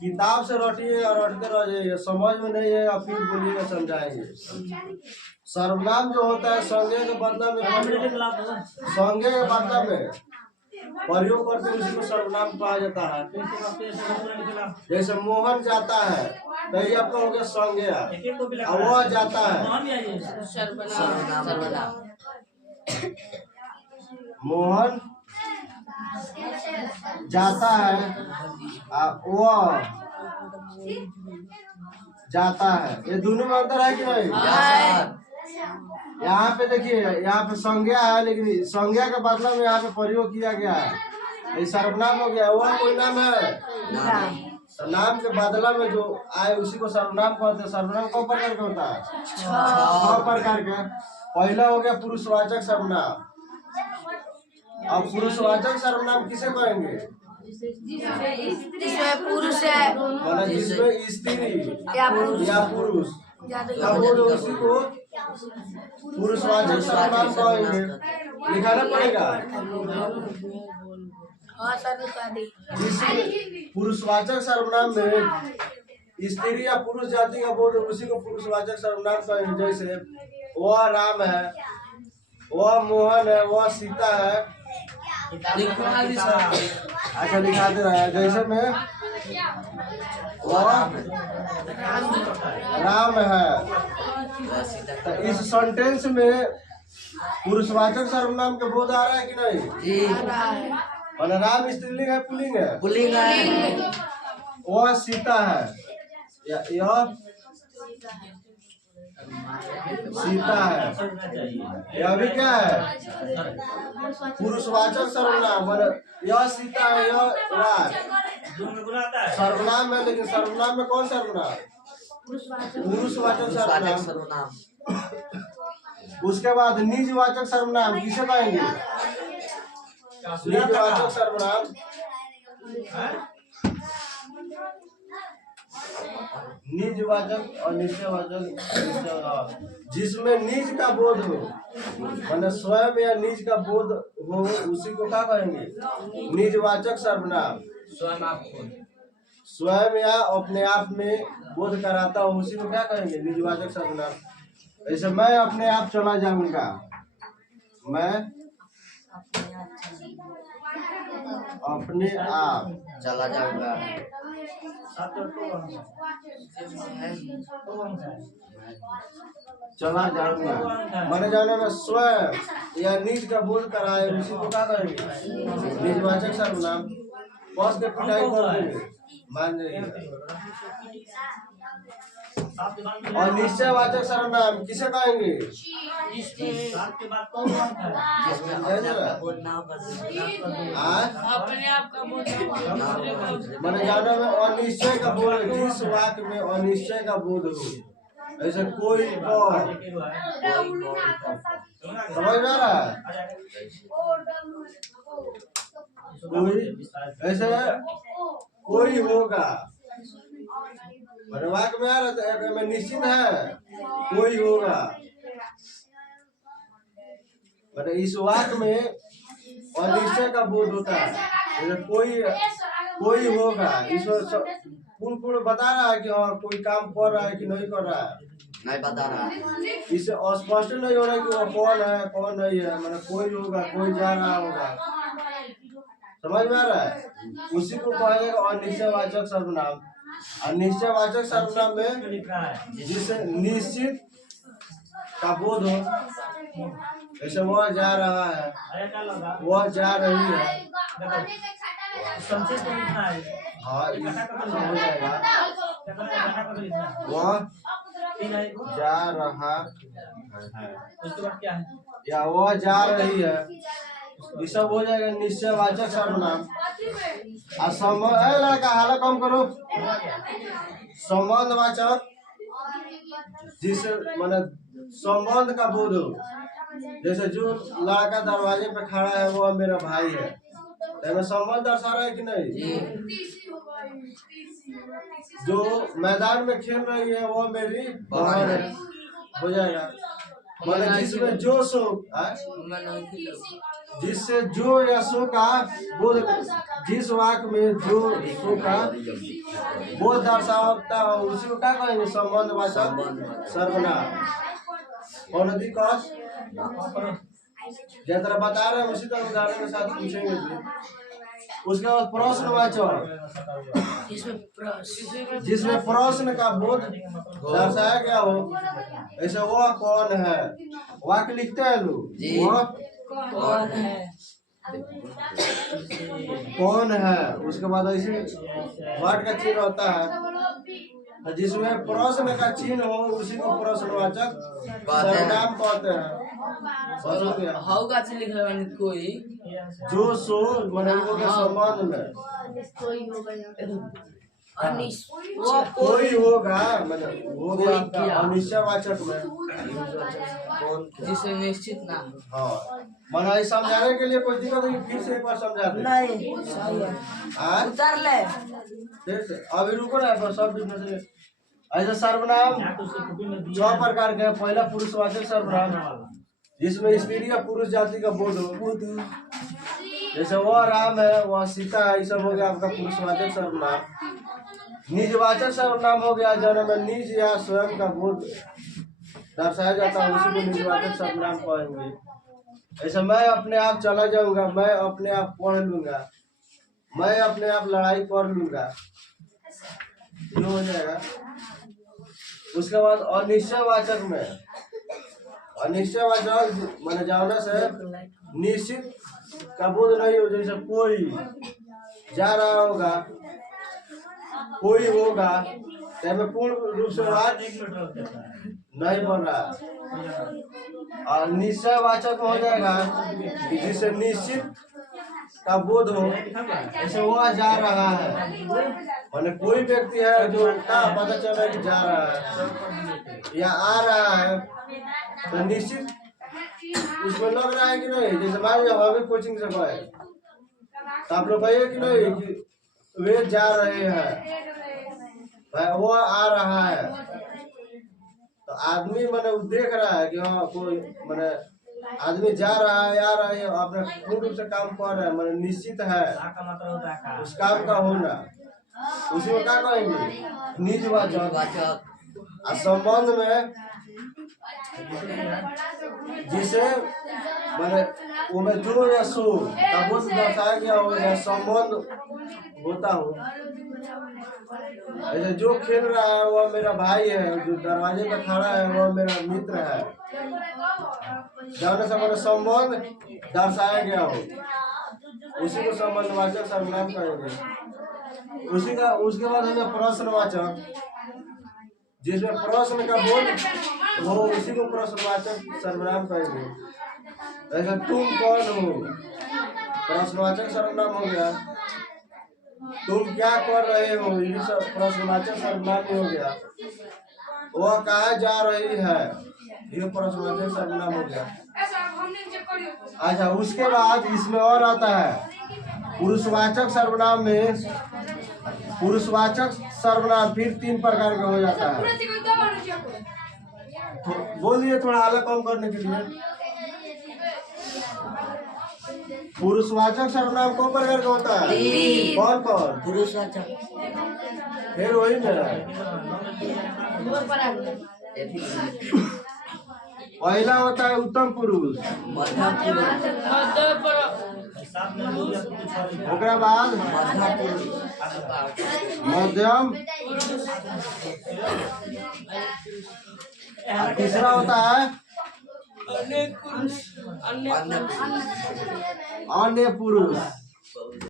किताब से रटिए और रटते रह जाइए, समझ में नहीं है और फिर बोलिएगा समझाएंगे। सर्वनाम जो होता है संज्ञा के बदला में संज्ञा के बदला में प्रयोग करते उसी को सर्वनाम कहा जाता है। जैसे मोहन जाता है तो ये आपका हो गया संज्ञा, और वह जाता है मोहन जाता है, वह जाता है। ये दोनों में अंतर है कि नहीं? यहाँ पे देखिए, यहाँ पे संज्ञा है लेकिन संज्ञा के बदला में यहाँ पे प्रयोग किया गया है, ये सर्वनाम हो गया। वह कोई नाम है, नाम के बदला में जो आए उसी को सर्वनाम कहते हैं। सर्वनाम कौ प्रकार का होता है? 6 प्रकार का। पहला हो गया पुरुषवाचक सर्वनाम। अब पुरुषवाचक सर्वनाम किसे कहेंगे? जिसमें पुरुष है, मतलब जिसमें स्त्री या पुरुष का बोध उसी को पुरुषवाचक सर्वनाम कहेंगे। लिखाना पड़ेगा। जिस पुरुषवाचक सर्वनाम में स्त्री या पुरुष जाति का बोध उसी को पुरुषवाचक सर्वनाम कहेंगे। जैसे वह राम है, वह मोहन है, वह सीता है। अच्छा दिखाते रहे। जैसे में वह राम है, तो इस सेंटेंस में पुरुषवाचक सर्वनाम के बोध आ रहा है कि नहीं? मैंने राम स्त्रीलिंग है पुल्लिंग है? पुल्लिंग है। वह सीता है, यह सीता है। यह भी क्या है? पुरुषवाचक सर्वनाम। यह सीता है, यह राज सर्वनाम है। लेकिन सर्वनाम में कौन सर्वनाम? पुरुषवाचक सर्वनाम। उसके बाद निजवाचक सर्वनाम किसे कहेंगे? निजवाचक सर्वनाम निजवाचक और निश्चयवाचक, जिसमें निज का बोध हो, मतलब स्वयं या निज का बोध हो उसी को क्या कहेंगे? निजवाचक सर्वनाम। स्वयं या अपने आप में बोध कराता हो उसी को क्या कहेंगे? निजवाचक सर्वनाम। ऐसे मैं अपने आप चला जाऊंगा, मैं अपने आप चला जाऊंगा। चला जाऊंगा माने जाने में स्वयं या निज का बोध कराए उसी को क्या कहेंगे? निजवाचक सर्वनाम। बस के पिटाई कर देंगे, मान जाइए। और निश्चयवाचक सर्वनाम किसे कहेंगे? अपने आप का बोध मैंने जाना में अनिश्चय का बोध, जिस वाक्य में अनिश्चय का बोध हो। ऐसे कोई समझ में आ रहा है? कोई ऐसे कोई होगा, वाक्य में आ रहा है में निश्चित है कोई होगा। मतलब इस वाक्य में अनिश्चय का बोध होता है। कोई होगा, इसमें पूर्ण बता रहा है कि हाँ कोई काम कर रहा है कि नहीं कर रहा है, नहीं बता रहा है। इससे स्पष्ट नहीं हो रहा है कि वो कौन है कौन नहीं है। मतलब कोई होगा, कोई जा रहा होगा। समझ में आ रहा है? उसी को कहा जाएगा अनिश्चयवाचक सर्वनाम। अनिश्चयवाचक सर्वनाम में जिसे निश्चित का बोध हो, जैसे वह जा रहा है, वह जा रही है। हाँ हो जाएगा। वह जा रहा है या वह जा रही है, ये सब हो जाएगा निश्चयवाचक सर्वनाम। और संबंध लड़का हाला कम करो। संबंधवाचक जिससे माने संबंध का बोध हो। जैसे जो लड़का दरवाजे पे खड़ा है वो मेरा भाई है, तो संबंध दर्शा रहा है कि नहीं? जो मैदान में खेल रही है वो मेरी बहन है, हो जाएगा। मतलब जिसमें जो सो जिससे जो या सो का बोध, जिस वाक्य में जो सो का बोध दर्शाता हो उसी को क्या कहेंगे? संबंधवाचक सर्वनाम। कौन अधिक कौश जिस तरह बता रहे हैं उसी तरह उदाहरण के साथ पूछेंगे भी। उसके बाद प्रश्नवाचक, जिसमें प्रश्न का बोध दर्शाया गया हो, ऐसे वह कौन है? वाक्य लिखते हैं लोग, वह कौन है? कौन है। उसके बाद ऐसे वर्ड का चिन्ह होता है, जिसमें प्रश्न का चिन्ह हो उसी को प्रश्नवाचक सर्वनाम कहते हैं। हाउ का से लिखा है कोई जो सो मतलब के संबंध में कोई होगा, मतलब होगा आपका अनिश्चयवाचक में जिसे निश्चित ना हो। हाँ, मना समझाने के लिए कोई दिक्कत नहीं, फिर से एक बार समझा दे। नहीं सही है, हाँ? उतार ले। फिर से अभी रुको ना, पर सब बीच में से ऐसे सर्वनाम 6 प्रकार के हैं। पहला पुरुषवाचक सर्वनाम, जिसमें स्त्री या पुरुष जाति का बोध हो, जैसे वह राम है, वह सीता है, ये सब हो गया आपका पुरुषवाचक सर्वनाम। निजवाचक सर्वनाम हो गया जन्म में निज या स्वयं का बोध दर्शाया जाता है, उसी को निजवाचक सर्वनाम कहेंगे। ऐसे मैं अपने आप चला जाऊंगा, मैं अपने आप पढ़ लूंगा, मैं अपने आप लड़ाई कर लूंगा, ये हो जाएगा। उसके बाद अनिश्चयवाचक में, अनिश्चयवाचक माने जाने से निश्चित का बोध नहीं हो, जैसे कोई जा रहा होगा, कोई होगा, में पूर्ण रूप से बात नहीं बन रहा। और निश्चयवाचक हो जाएगा जिससे निश्चित का बोध हो, जैसे वह जा रहा है, माने कोई व्यक्ति है जो का पता चला कि जा रहा है या आ रहा है, तो निश्चित उसमें लग रहा है कि नहीं। जैसे मान लीजिए हमें कोचिंग से गए, तो आप लोग कहिए कि नहीं कि वे जा रहे हैं, वो आ रहा है, तो आदमी मैंने देख रहा है कि हाँ कोई मैंने आदमी जा रहा है, आ रहा है, अपने पूर्ण रूप से काम कर रहा है, मैंने निश्चित है उस काम का होना, उसी को क्या कहेंगे? निजवाचक। संबंध में जिसे मैंने उनमें जो या सो का बोध दर्शाया गया हो या संबंध होता हो, ऐसे जो खेल रहा है वह मेरा भाई है, जो दरवाजे पर खड़ा है वह मेरा मित्र है, जाने से मेरा संबंध दर्शाया गया हो, उसी को संबंधवाचक सर्वनाम कहेंगे। उसी का उसके बाद हमें प्रश्नवाचक, जिसमें प्रश्न का बोध हो उसी को प्रश्नवाचक सर्वनाम कहेंगे। ऐसा तुम कौन हो, प्रश्नवाचक सर्वनाम हो गया। तुम क्या कर रहे हो, ये सब प्रश्नवाचक सर्वनाम हो गया। वह कहाँ जा रही है, ये प्रश्नवाचक सर्वनाम हो गया। अच्छा, उसके बाद इसमें और आता है पुरुषवाचक सर्वनाम में, पुरुषवाचक सर्वनाम फिर 3 प्रकार का हो जाता है। बोलिए थोड़ा अलग कम करने के लिए। पुरुषवाचक सर्वनाम कौन प्रकार का होता है? कौन कौन? पुरुषवाचक फिर वही मेरा पहला होता है उत्तम पुरुष, ओकरा बाद मध्यम, तीसरा होता है अन्य पुरुष।